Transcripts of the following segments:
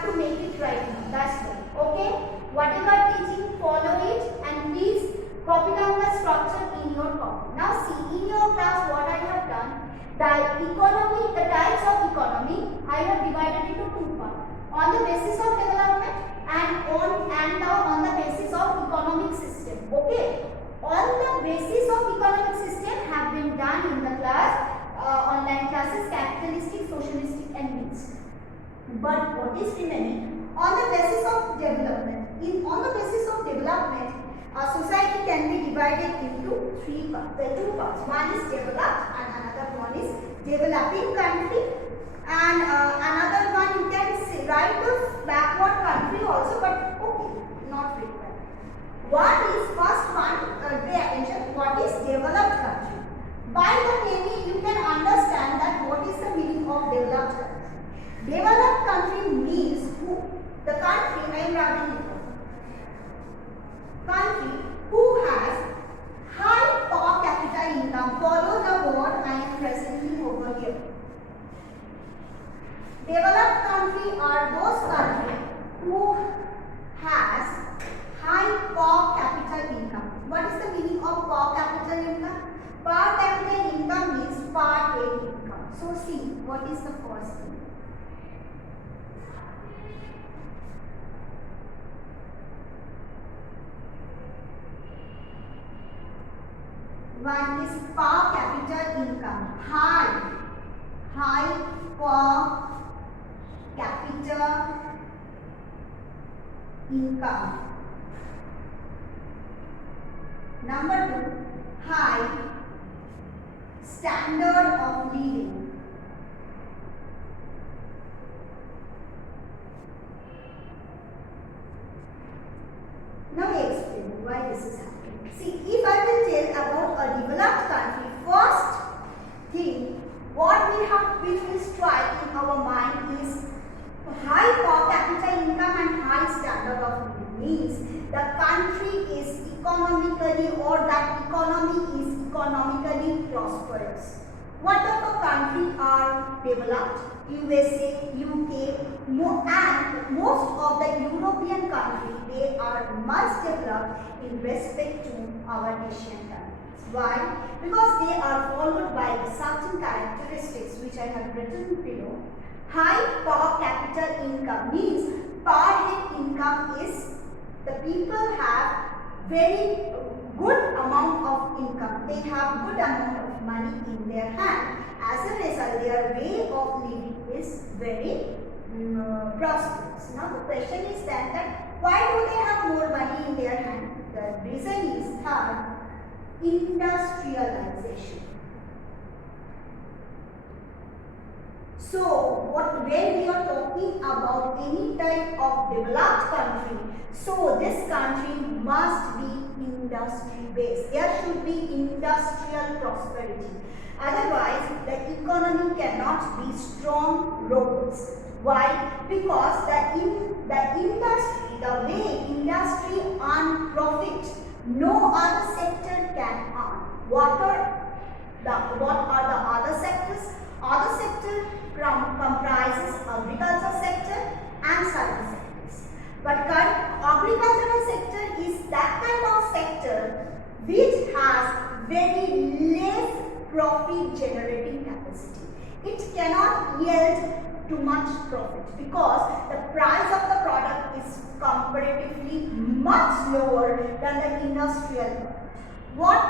have to make it right now. That's why. Okay? Whatever teaching, follow it and please copy down the structure in your copy. Now see, in your class what I have done, the types of economy, I have divided into two parts. On the basis of development and on the basis of economic system. Okay? On the basis of economic system have been done in the class, online classes, capitalistic, socialistic and mixed. But what is remaining? On the basis of development. On the basis of development, a society can be divided into two parts. One is developed and another one is developing country, and another one you can say, write the backward country also, but okay, not required. First one, pay attention, what is developed country? By the naming you can understand that what is the meaning of developed country. Developed country means the country, I am writing it. Country who has high per capita income. Follow the word I am presenting over here. Developed country are those countries who has high per capita income. What is the meaning of per capita income? Per capita income means per head income. So see, what is the first thing? One is per capita income, high per capita income. Number two, high standard of living. Now we explain why this is happening. See, if I will tell about a developed country, first thing what we will strike in our mind is high per capita income and high standard of living. Means the country is economically, or that economy is economically prosperous. What type of country are developed? USA, UK, and most of the European countries, they are much developed in respect to our Asian countries. Why? Because they are followed by certain characteristics which I have written below. High per capita income means per head income is the people have very good amount of income. They have good amount of money in their hand. As a result, their way of living is very prosperous. Now the question is that why do they have more money in their hand? The reason is third, industrialization. So when we are talking about any type of developed country, so this country must be industry based. There should be industrial prosperity. Otherwise, the economy cannot be strong, robust. Why? Because the industry, the way industry earn profit, no other sector can earn. What are the other sectors? Other sector comprises agriculture sector and service sectors. But agricultural sector is that kind of sector which has very less profit generating capacity. It cannot yield too much profit because the price of the product is comparatively much lower than the industrial product. What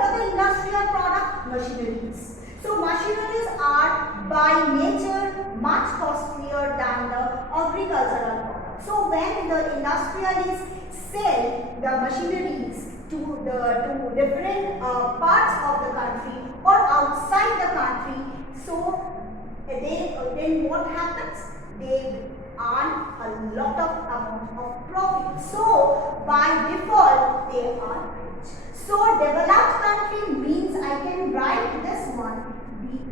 are the industrial product? Machineries. So machineries are by nature much costlier than the agricultural product. So when the industrialists sell the machineries to different parts of the country or outside the country, so then what happens? They earn a lot of amount of profit. So by default they are rich. So developed country means I can write this one.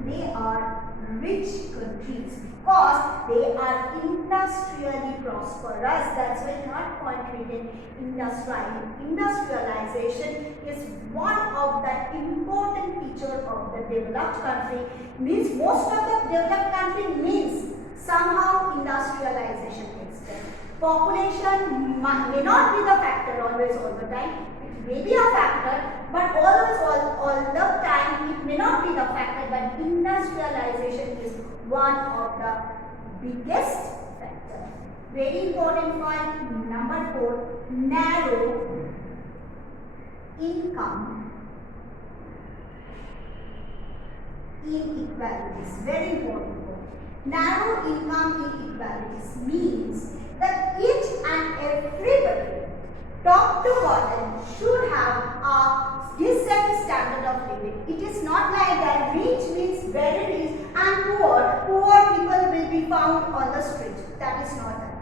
They are rich countries because they are industrially prosperous. That's why third point written industrialization is one of the important feature of the developed country. Means most of the developed country means somehow industrialization takes place. Population may not be the factor always all the time. It may be a factor, but always all the time it may not be the factor, but industrialization is one of the biggest factor. Very important point, number 4, narrow income inequalities. Very important point. Narrow income inequalities means that each and everybody, top to bottom, should have a decent standard of living. It is not like that rich means very rich and poor people will be found on the street. That is not that.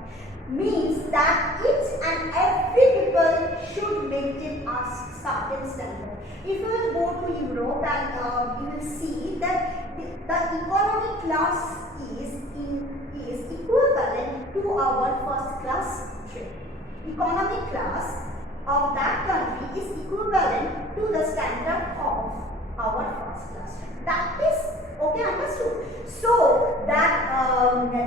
Means that each and every people should maintain a certain standard. If you will go to Europe and you will see that the economic class is equivalent to our first class train. Economic class of that country is equivalent to the standard of our first class train. That is okay, understood. So that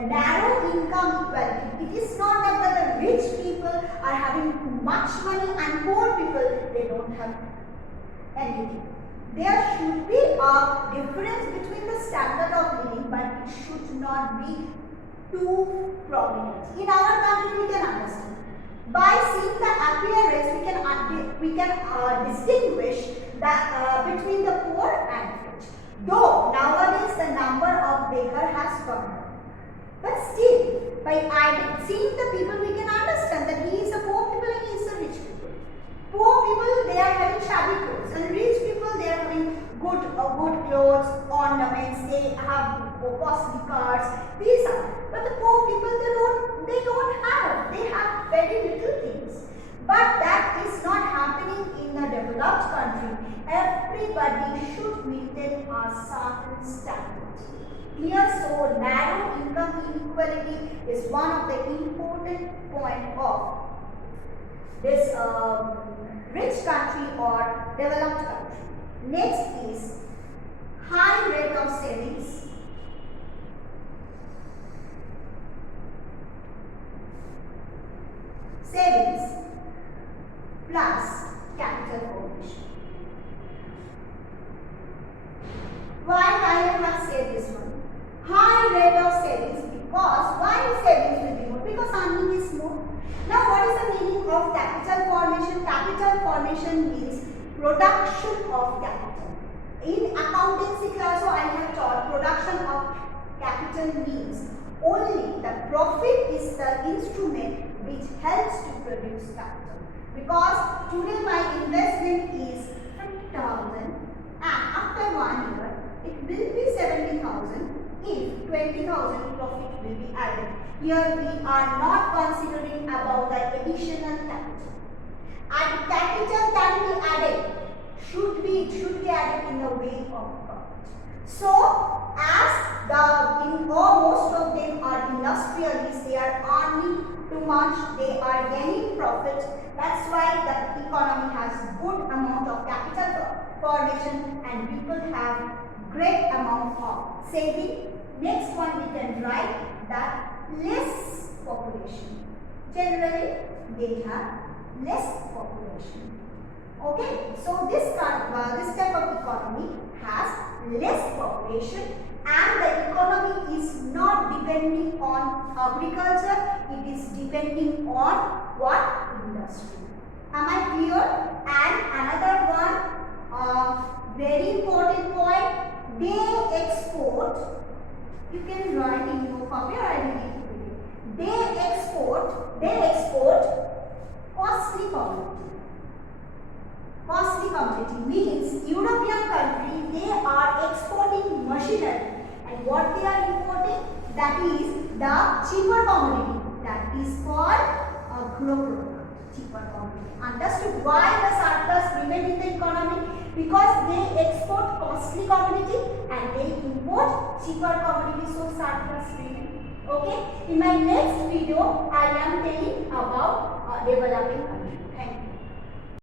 narrow income equality, it is not that the rich people are having much money and poor people, they don't have anything. There should be a difference between the standard of living, but it should not be too prominent. In our country, we can understand. By seeing the appearance, we can distinguish that between the poor and rich. Though nowadays the number of beggar has gone down, but still, by seeing the people, we can understand that he is a poor people and he is a rich people. Poor people, they are having shabby clothes, and rich people, they are having good clothes, ornaments, they have costly cars. These are. But the poor people, they don't have. They have very little things. But that is not happening in the developed country. Everybody should maintain a certain standard. Clear? So narrow income inequality is one of the important point of this rich country or developed country. Next is high rate of savings. Savings plus capital formation. Why I have said this one? High rate of savings, because why savings will be more? Because earning is more. Now what is the meaning of capital formation? Capital formation means production of capital. In accountancy class I have taught production of capital means only the profit is the instrument which helps to produce capital. Because today my investment is 50,000 and after 1 year it will be 70,000 if 20,000 profit will be added. Here we are not considering about the additional capital. And capital can be added, should be added in the way of profit. So as most of them are industrialists, they are earning too much, they are gaining profit. That's why the economy has good amount of capital formation and people have great amount of saving. Next one we can write that less population. Generally they have less population. Okay, so this type of economy has less population and the economy is not depending on agriculture, it is depending on what? Industry. Am I clear? And another one, very important point, they export, you can write in your copy or I will give you. They export costly commodity. Costly commodity means European country, they are exporting machinery. And what they are importing? That is the cheaper commodity. That is called agro-product, cheaper commodity. Understood why the surplus remain in the economy? Because they export costly commodity and they import cheaper commodity, so surplus remain. Okay? In my next video, I am telling about developing country. Thank you.